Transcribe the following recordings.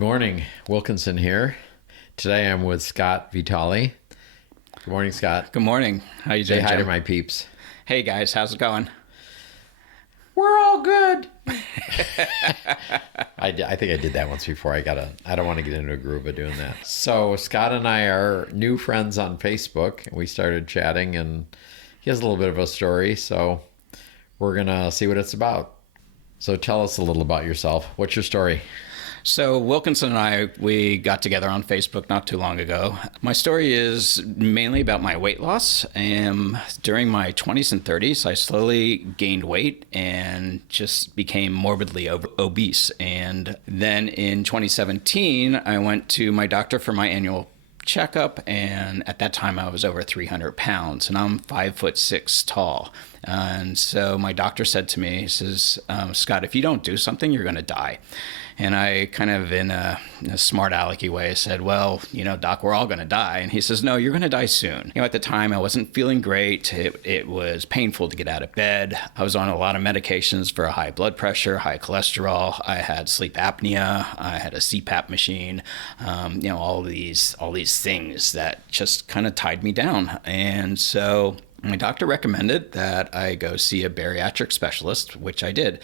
Good morning. Wilkinson here. Today I'm with Scott Vitale. Good morning, Scott. Good morning. How you Say doing, hi to Jim? my peeps. Hey guys, how's it going? We're all good. I think I did that once before. I don't want to get into a groove of doing that. So Scott and I are new friends on Facebook. We started chatting and he has a little bit of a story. So we're going to see what it's about. So tell us a little about yourself. What's your story? So Wilkinson and I, we got together on Facebook not too long ago. My story is mainly about my weight loss. And during my 20s and 30s, I slowly gained weight and just became morbidly obese. And then in 2017, I went to my doctor for my annual checkup, and at that time I was over 300 pounds, and I'm 5'6" tall. And so my doctor said to me, he says, Scott, if you don't do something, you're going to die. And I kind of, in a smart alecky way, said, well, doc, we're all going to die. And he says, no, you're going to die soon. At the time, I wasn't feeling great. It was painful to get out of bed. I was on a lot of medications for high blood pressure, high cholesterol. I had sleep apnea. I had a CPAP machine. All these things that just kind of tied me down. And so my doctor recommended that I go see a bariatric specialist, which I did.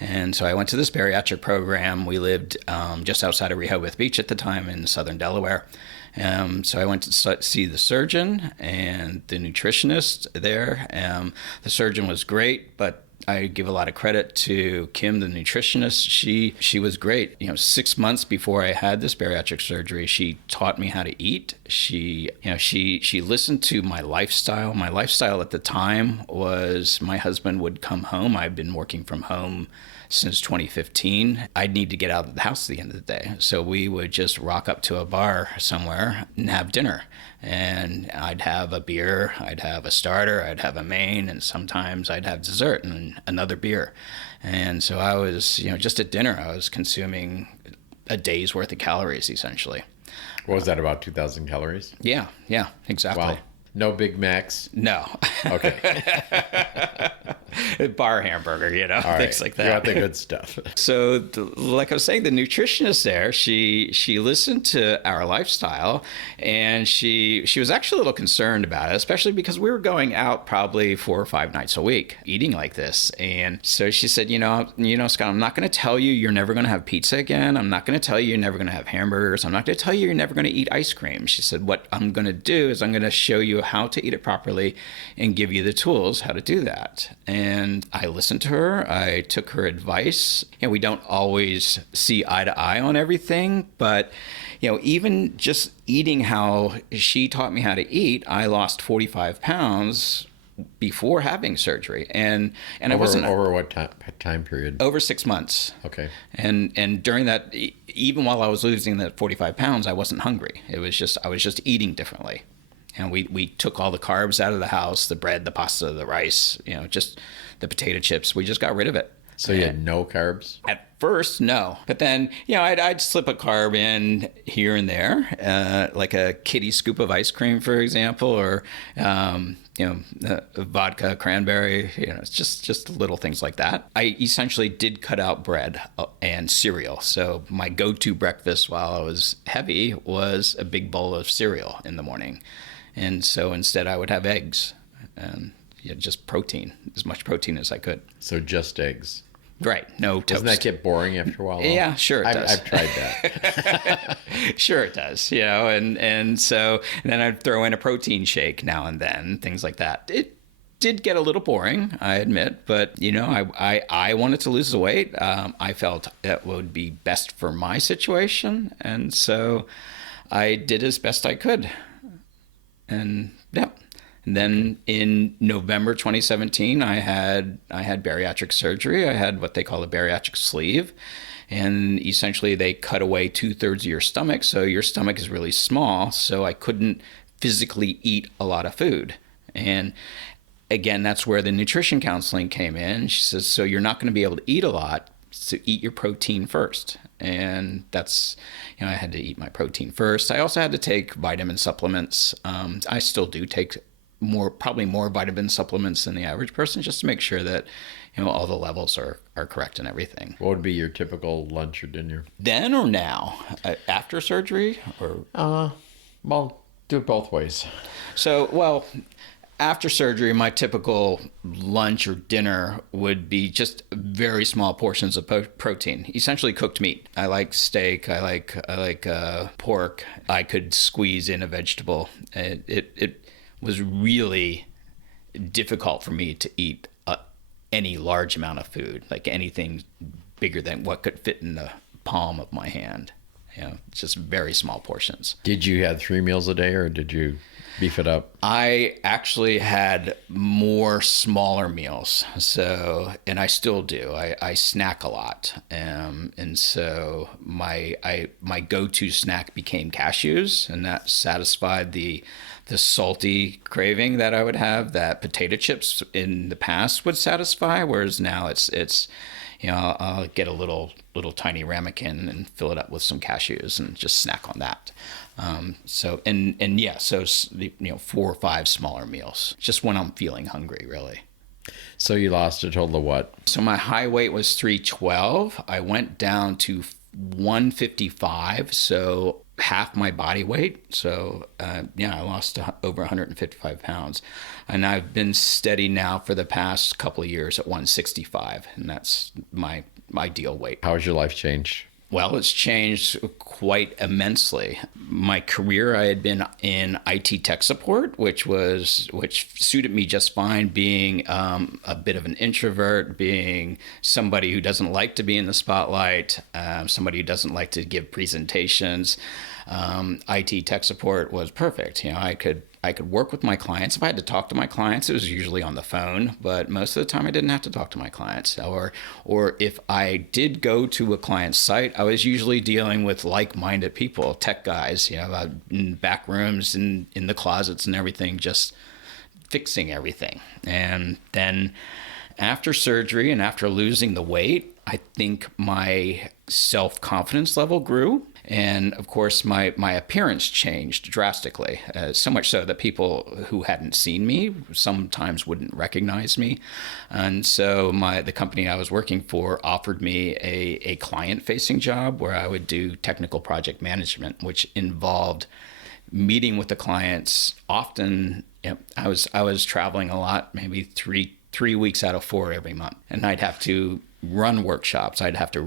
And so I went to this bariatric program. We lived just outside of Rehoboth Beach at the time in southern Delaware. So I went to see the surgeon and the nutritionist there. The surgeon was great, but I give a lot of credit to Kim, the nutritionist. She was great. 6 months before I had this bariatric surgery, she taught me how to eat. She listened to my lifestyle. My lifestyle at the time was my husband would come home. I've been working from home since 2015. I'd need to get out of the house at the end of the day. So we would just rock up to a bar somewhere and have dinner. And I'd have a beer, I'd have a starter, I'd have a main, and sometimes I'd have dessert and another beer. And so I was, just at dinner, I was consuming a day's worth of calories, essentially. What was that, about 2,000 calories? Yeah, exactly. Wow. No Big Macs? No. Okay. Bar hamburger, All things right. like that. You got the good stuff. So, like I was saying, the nutritionist there, she listened to our lifestyle, and she was actually a little concerned about it, especially because we were going out probably 4 or 5 nights a week eating like this. And so she said, Scott, I'm not going to tell you you're never going to have pizza again. I'm not going to tell you you're never going to have hamburgers. I'm not going to tell you you're never going to eat ice cream. She said, what I'm going to do is I'm going to show you how to eat it properly and give you the tools how to do that. And I listened to her. I took her advice. We don't always see eye to eye on everything, but even just eating how she taught me how to eat, I lost 45 pounds before having surgery. And I wasn't over what time period? Over 6 months. Okay. And during that, even while I was losing that 45 pounds, I wasn't hungry. I was just eating differently. And we took all the carbs out of the house, the bread, the pasta, the rice, just the potato chips. We just got rid of it. So you had no carbs? At first, no. But then, I'd slip a carb in here and there, like a kitty scoop of ice cream, for example, or, vodka, cranberry, it's just little things like that. I essentially did cut out bread and cereal. So my go-to breakfast while I was heavy was a big bowl of cereal in the morning. And so instead I would have eggs and just protein, as much protein as I could. So just eggs? Right. No toast. Doesn't that get boring after a while? Yeah, sure it does. I've tried that. Sure it does, and so then I'd throw in a protein shake now and then, things like that. It did get a little boring, I admit, but I wanted to lose the weight. I felt that would be best for my situation, and so I did as best I could. And then in November 2017, I had bariatric surgery. I had what they call a bariatric sleeve. And essentially they cut away 2/3 of your stomach. So your stomach is really small. So I couldn't physically eat a lot of food. And again, that's where the nutrition counseling came in. She says, so you're not going to be able to eat a lot. So eat your protein first. And that's, I had to eat my protein first. I also had to take vitamin supplements. I still do take probably more vitamin supplements than the average person, just to make sure that, all the levels are correct and everything. What would be your typical lunch or dinner? Then or now? After surgery? Or Well, do it both ways. So, well, after surgery, my typical lunch or dinner would be just very small portions of protein, essentially cooked meat. I like steak. I like pork. I could squeeze in a vegetable. It was really difficult for me to eat any large amount of food, like anything bigger than what could fit in the palm of my hand. Just very small portions. Did you have 3 meals a day, or did you beef it up? I actually had more smaller meals. So, and I still do. I snack a lot. And so my go-to snack became cashews, and that satisfied the salty craving that I would have that potato chips in the past would satisfy. Whereas now it's I'll get a little tiny ramekin and fill it up with some cashews and just snack on that. So 4 or 5 smaller meals, just when I'm feeling hungry, really. So you lost a total of what? So my high weight was 312. I went down to 155, so half my body weight. So I lost over 155 pounds, and I've been steady now for the past couple of years at 165, and that's my ideal weight. How has your life changed? Well, it's changed quite immensely. My career, I had been in IT tech support, which suited me just fine, being a bit of an introvert, being somebody who doesn't like to be in the spotlight, somebody who doesn't like to give presentations. IT tech support was perfect. I could work with my clients. If I had to talk to my clients, it was usually on the phone, but most of the time I didn't have to talk to my clients. Or if I did go to a client's site, I was usually dealing with like-minded people, tech guys, in back rooms and in the closets and everything, just fixing everything. And then after surgery and after losing the weight, I think my self-confidence level grew. And of course, my appearance changed drastically, so much so that people who hadn't seen me sometimes wouldn't recognize me. And so the company I was working for offered me a client-facing job where I would do technical project management, which involved meeting with the clients. Often, I was traveling a lot, maybe three weeks out of 4 every month, and I'd have to run workshops. I'd have to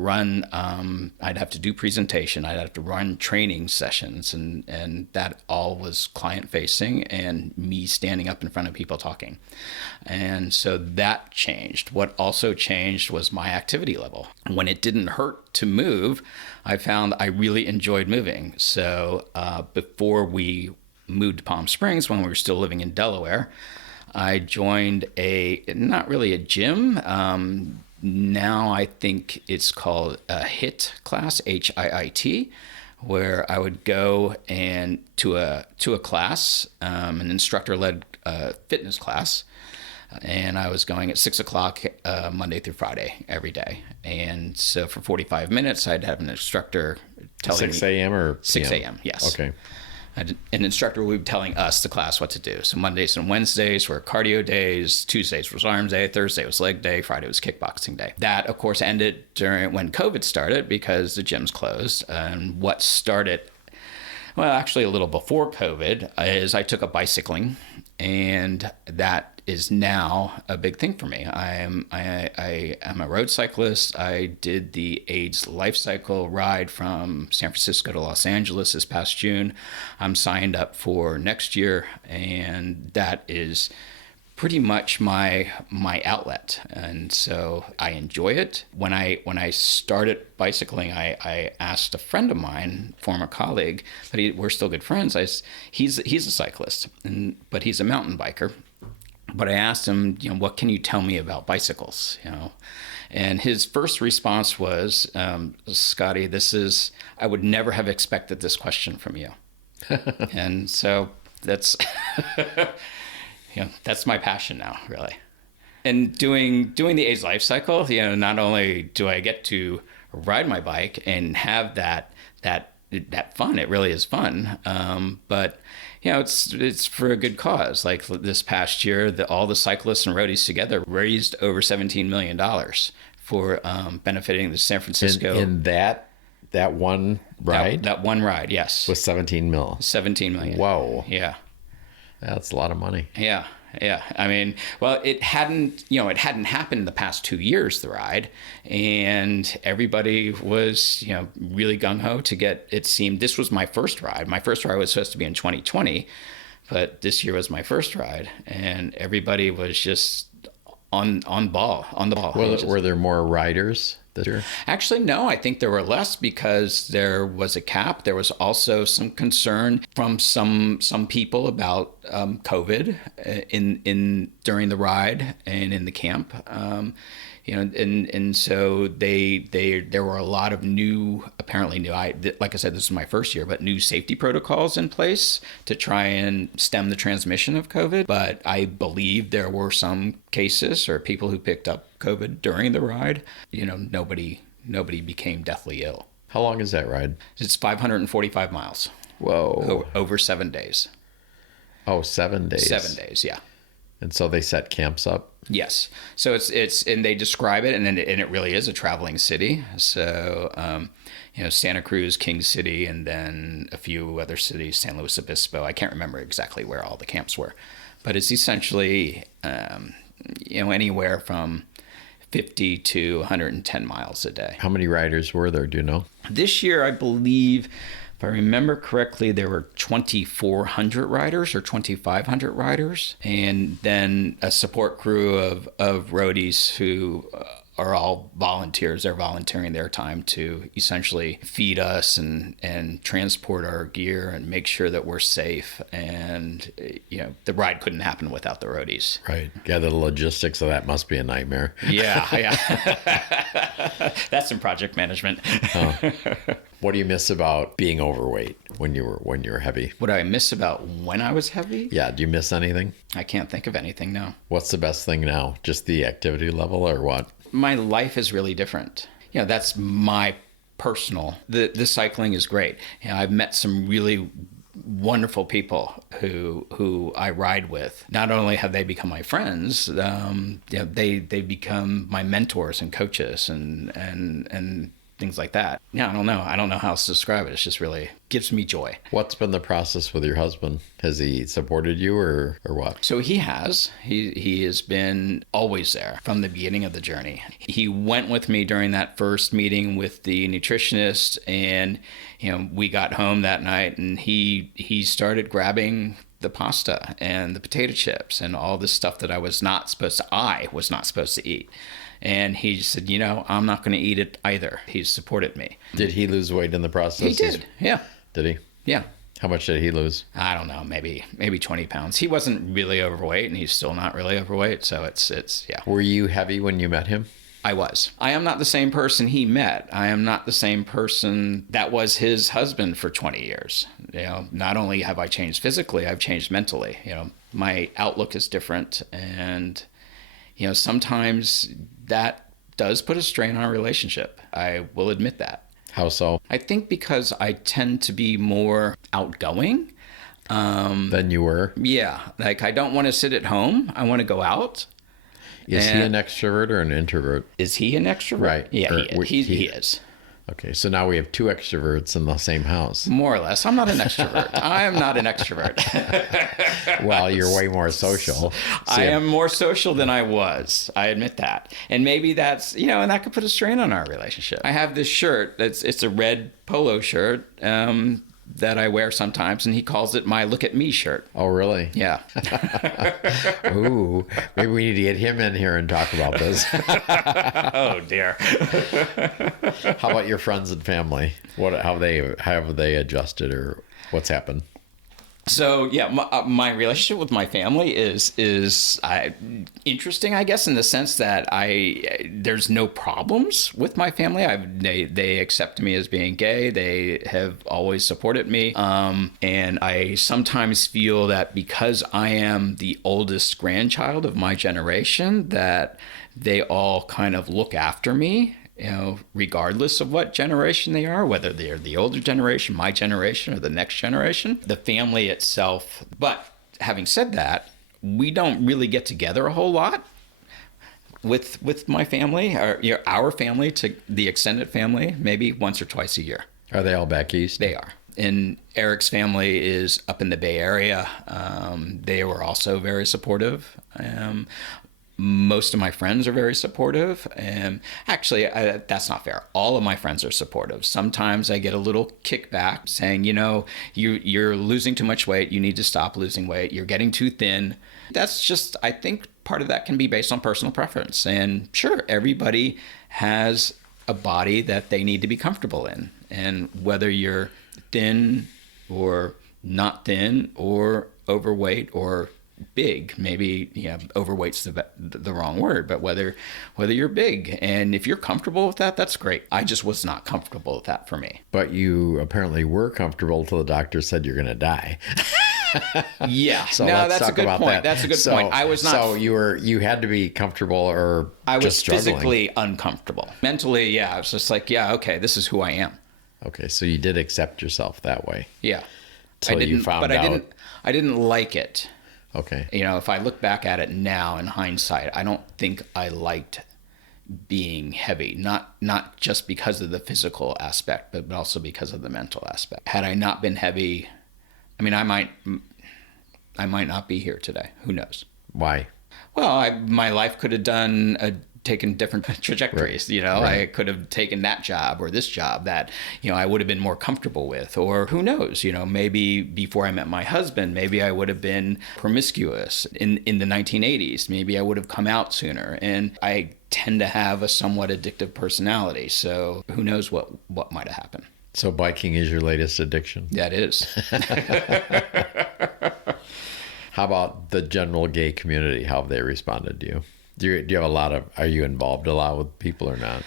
do presentation. I'd have to run training sessions, and that all was client facing and me standing up in front of people talking. And so that changed. What also changed was my activity level. When it didn't hurt to move, I found I really enjoyed moving. So before we moved to Palm Springs, when we were still living in Delaware, I joined not really a gym. Now I think it's called a HIIT class, HIIT, where I would go and to a class, an instructor-led fitness class, and I was going at 6 o'clock Monday through Friday every day. And so for 45 minutes, I'd have an instructor telling 6 a.m. or 6 a.m. Yes. Okay. An instructor would be telling us, the class, what to do. So Mondays and Wednesdays were cardio days, Tuesdays was arms day, Thursday was leg day, Friday was kickboxing day. That, of course, ended when COVID started because the gyms closed. And what started, well, actually a little before COVID, is I took up bicycling, and that is now a big thing for me. I am a road cyclist. I did the AIDS life cycle ride from San Francisco to Los Angeles this past June. I'm signed up for next year, and that is pretty much my outlet, and so I enjoy it. When I started bicycling, I asked a friend of mine, former colleague, but we're still good friends. He's a cyclist, but he's a mountain biker. But I asked him, what can you tell me about bicycles? And his first response was, Scotty, I would never have expected this question from you. And so that's, that's my passion now, really. And doing the AIDS life cycle, not only do I get to ride my bike and have that fun, it really is fun. But it's for a good cause. Like this past year, all the cyclists and roadies together raised over $17 million for benefiting the San Francisco. In that one ride? That one ride, yes. Was 17 mil. 17 million. Whoa. Yeah. That's a lot of money. Yeah. Yeah. I mean, well, it hadn't happened the past 2 years, the ride, and everybody was, really gung ho to get, it seemed this was my first ride. My first ride was supposed to be in 2020, but this year was my first ride, and everybody was just on the ball. Were there more riders this year? Actually, no. I think there were less because there was a cap. There was also some concern from some people about COVID in during the ride and in the camp. And so there were a lot of apparently new. Like I said, this is my first year, but new safety protocols in place to try and stem the transmission of COVID. But I believe there were some cases or people who picked up COVID during the ride. Nobody became deathly ill. How long is that ride? It's 545 miles. Whoa. Over 7 days. Oh, 7 days. 7 days, yeah. And so they set camps up? Yes. So it's and they describe it, and it really is a traveling city. So, Santa Cruz, King City, and then a few other cities, San Luis Obispo. I can't remember exactly where all the camps were, but it's essentially, anywhere from 50 to 110 miles a day. How many riders were there? Do you know? This year, I believe, if I remember correctly, there were 2,400 riders or 2,500 riders, and then a support crew of roadies who are all volunteers. They're volunteering their time to essentially feed us and transport our gear and make sure that we're safe. And, the ride couldn't happen without the roadies. Right. Yeah, the logistics of that must be a nightmare. Yeah. That's some project management. What do you miss about being overweight when you were heavy? What do I miss about when I was heavy? Yeah. Do you miss anything? I can't think of anything, no. What's the best thing now? Just the activity level or what? My life is really different. That's my personal. The cycling is great. I've met some really wonderful people who I ride with. Not only have they become my friends, they become my mentors and coaches and things like that. Yeah, I don't know how else to describe it. It's just really gives me joy. What's been the process with your husband? Has he supported you or what? So he has. He has been always there from the beginning of the journey. He went with me during that first meeting with the nutritionist, and we got home that night, and he started grabbing the pasta and the potato chips and all this stuff that I was not supposed to eat. And he just said, I'm not going to eat it either. He supported me. Did he lose weight in the process? He did, yeah. Did he? Yeah. How much did he lose? I don't know, maybe 20 pounds. He wasn't really overweight, and he's still not really overweight, so it's yeah. Were you heavy when you met him? I was. I am not the same person he met. I am not the same person that was his husband for 20 years. Not only have I changed physically, I've changed mentally. My outlook is different, and sometimes that does put a strain on a relationship. I will admit that. How so? I think because I tend to be more outgoing. Than you were? Yeah. Like, I don't want to sit at home. I want to go out. Is he an extrovert or an introvert? Is he an extrovert? Right. Yeah, he is. Okay, so now we have two extroverts in the same house. More or less. I'm not an extrovert. I am not an extrovert. Well, you're way more social. I am more social than I was. I admit that. And maybe that's, and that could put a strain on our relationship. I have this shirt. It's a red polo shirt that I wear sometimes, and he calls it my Look at Me shirt. Oh, really? Yeah. Ooh, maybe we need to get him in here and talk about this. Oh, dear. How about your friends and family? How have they adjusted, or what's happened? So yeah, my relationship with my family is interesting, I guess, in the sense that there's no problems with my family. They accept me as being gay. They have always supported me, and I sometimes feel that because I am the oldest grandchild of my generation, that they all kind of look after me regardless of what generation they are, whether they're the older generation, my generation, or the next generation, the family itself. But having said that, we don't really get together a whole lot with my family, or our family, to the extended family, maybe once or twice a year. Are they all back east? They are. And Eric's family is up in the Bay Area. They were also very supportive. Most of my friends are very supportive. And actually, that's not fair. All of my friends are supportive. Sometimes I get a little kickback saying, you're losing too much weight. You need to stop losing weight. You're getting too thin. That's just, I think part of that can be based on personal preference. And sure, everybody has a body that they need to be comfortable in. And whether you're thin or not thin or overweight or big, maybe overweight's the wrong word, but whether you're big, and if you're comfortable with that, that's great. I just was not comfortable with that for me. But you apparently were comfortable till the doctor said you're going to die. Yeah. So no, let's that's a good point. That's a good point. I was not. So you had to be comfortable, or I was just struggling? physically uncomfortable. Mentally, yeah, I was just like, yeah, okay, this is who I am. Okay, so you did accept yourself that way. Yeah. Till you found out. I didn't like it. Okay. If I look back at it now in hindsight, I don't think I liked being heavy. Not just because of the physical aspect, but also because of the mental aspect. Had I not been heavy, I might not be here today. Who knows? Why? Well, my life could have taken different trajectories. Right. I could have taken that job or this job that, I would have been more comfortable with, or who knows, maybe before I met my husband, maybe I would have been promiscuous in the 1980s. Maybe I would have come out sooner. And I tend to have a somewhat addictive personality. So who knows what might have happened. So biking is your latest addiction? That is. How about the general gay community? How have they responded to you? Do you have are you involved a lot with people or not?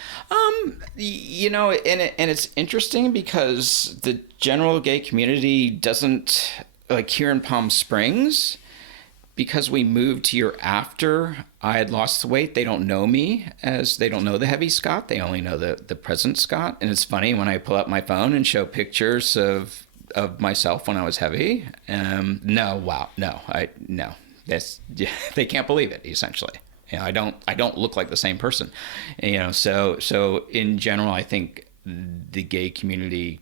And it's interesting because the general gay community doesn't, like here in Palm Springs, because we moved here after I had lost the weight, they don't know me, as they don't know the heavy Scott. They only know the present Scott. And it's funny when I pull up my phone and show pictures of myself when I was heavy. No. They can't believe it, essentially. I don't look like the same person. So in general, I think the gay community,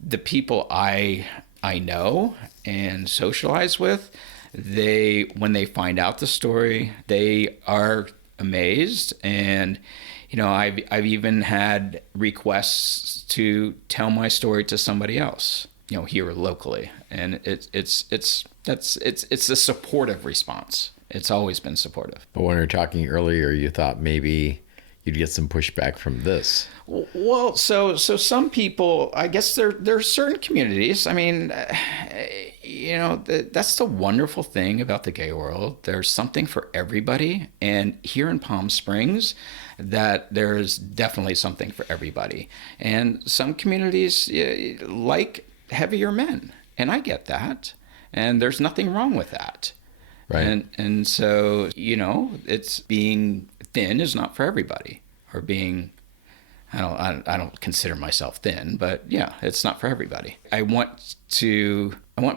the people I know and socialize with, when they find out the story, they are amazed. And I've even had requests to tell my story to somebody else, here locally, and it's a supportive response. It's always been supportive. But when we were talking earlier, you thought maybe you'd get some pushback from this. Well, so some people, I guess there are certain communities. That's the wonderful thing about the gay world. There's something for everybody. And here in Palm Springs, that there's definitely something for everybody. And some communities like heavier men. And I get that. And there's nothing wrong with that. Right. And so, it's being thin is not for everybody, or being, I don't consider myself thin, but yeah, it's not for everybody. I want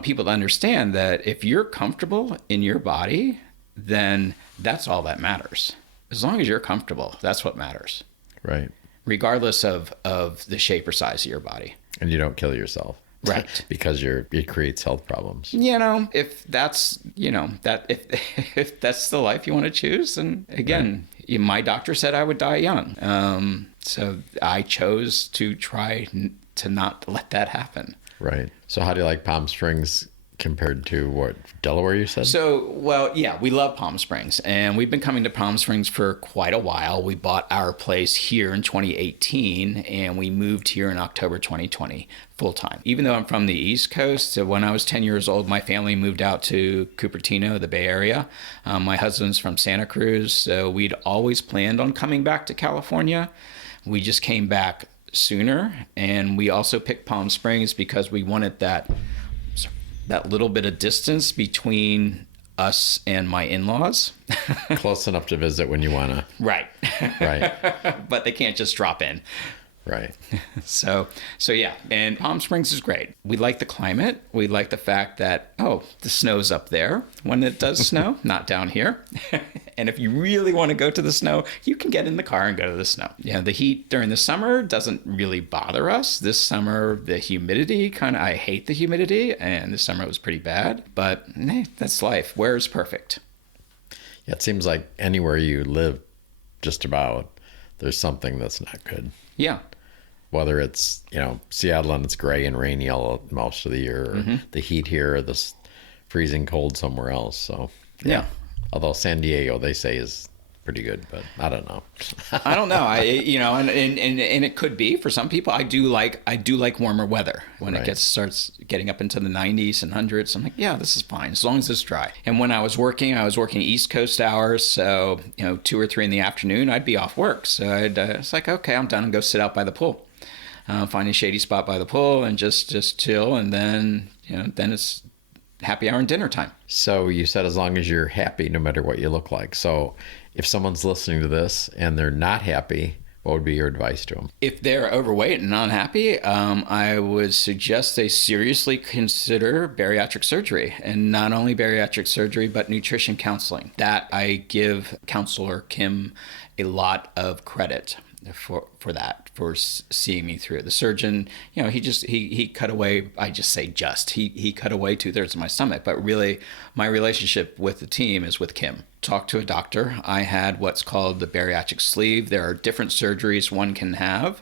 people to understand that if you're comfortable in your body, then that's all that matters. As long as you're comfortable, that's what matters. Right. Regardless of the shape or size of your body. And you don't kill yourself. Right. Because it creates health problems. If that's, if that's the life you want to choose, and again, right. My doctor said I would die young. So I chose to try to not let that happen. Right. So how do you like Palm Springs compared to what, Delaware, you said? So, well, yeah, we love Palm Springs, and we've been coming to Palm Springs for quite a while. We bought our place here in 2018, and we moved here in October 2020 full time. Even though I'm from the East Coast, when I was 10 years old, my family moved out to Cupertino, the Bay Area. My husband's from Santa Cruz, so we'd always planned on coming back to California. We just came back sooner, and we also picked Palm Springs because we wanted that little bit of distance between us and my in-laws. Close enough to visit when you want to. Right. Right. But they can't just drop in. Right. So yeah, and Palm Springs is great. We like the climate. We like the fact that, the snow's up there when it does snow, not down here. And if you really want to go to the snow, you can get in the car and go to the snow. Yeah, the heat during the summer doesn't really bother us. This summer, the humidity, I hate the humidity, and this summer it was pretty bad. But that's life. Where's perfect? Yeah, it seems like anywhere you live, just about, there's something that's not good. Yeah. Whether it's, Seattle and it's gray and rainy most of the year, or the heat here, or this freezing cold somewhere else. So, yeah. Although San Diego, they say, is pretty good, but I don't know. I don't know. And it could be for some people. I do like warmer weather when Right. it starts getting up into the 90s and hundreds. I'm like, yeah, this is fine as long as it's dry. And when I was working East Coast hours, so 2 or 3 in the afternoon, I'd be off work. So it's like, okay, I'm done, and go sit out by the pool, find a shady spot by the pool and just chill, and then then it's happy hour and dinner time. So you said as long as you're happy, no matter what you look like. So if someone's listening to this and they're not happy, what would be your advice to them? If they're overweight and unhappy, I would suggest they seriously consider bariatric surgery, and not only bariatric surgery, but nutrition counseling. That I give counselor Kim a lot of credit for that, for seeing me through. The surgeon, he cut away, he cut away 2/3 of my stomach, but really my relationship with the team is with Kim. Talk to a doctor. I had what's called the bariatric sleeve. There are different surgeries one can have.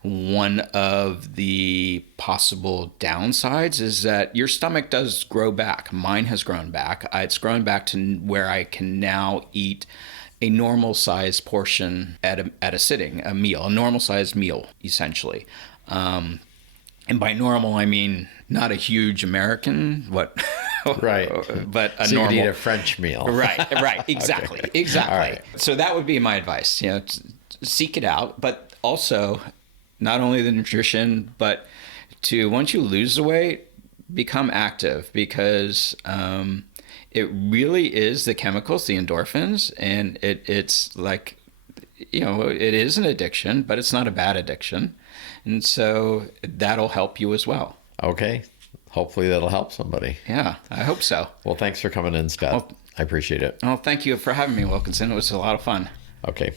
One of the possible downsides is that your stomach does grow back. Mine has grown back. It's grown back to where I can now eat a normal sized portion at a sitting, a normal sized meal, essentially. And by normal, I mean not a huge American, Right. but a So normal. you need a French meal. Right, exactly, Okay. exactly. All right. So that would be my advice. Seek it out, but also not only the nutrition, but once you lose the weight, become active, because it really is the chemicals, the endorphins, and it's like, it is an addiction, but it's not a bad addiction. And so that'll help you as well. Okay. Hopefully that'll help somebody. Yeah, I hope so. Well, thanks for coming in, Scott. I appreciate it. Well, thank you for having me, Wilkinson. It was a lot of fun. Okay.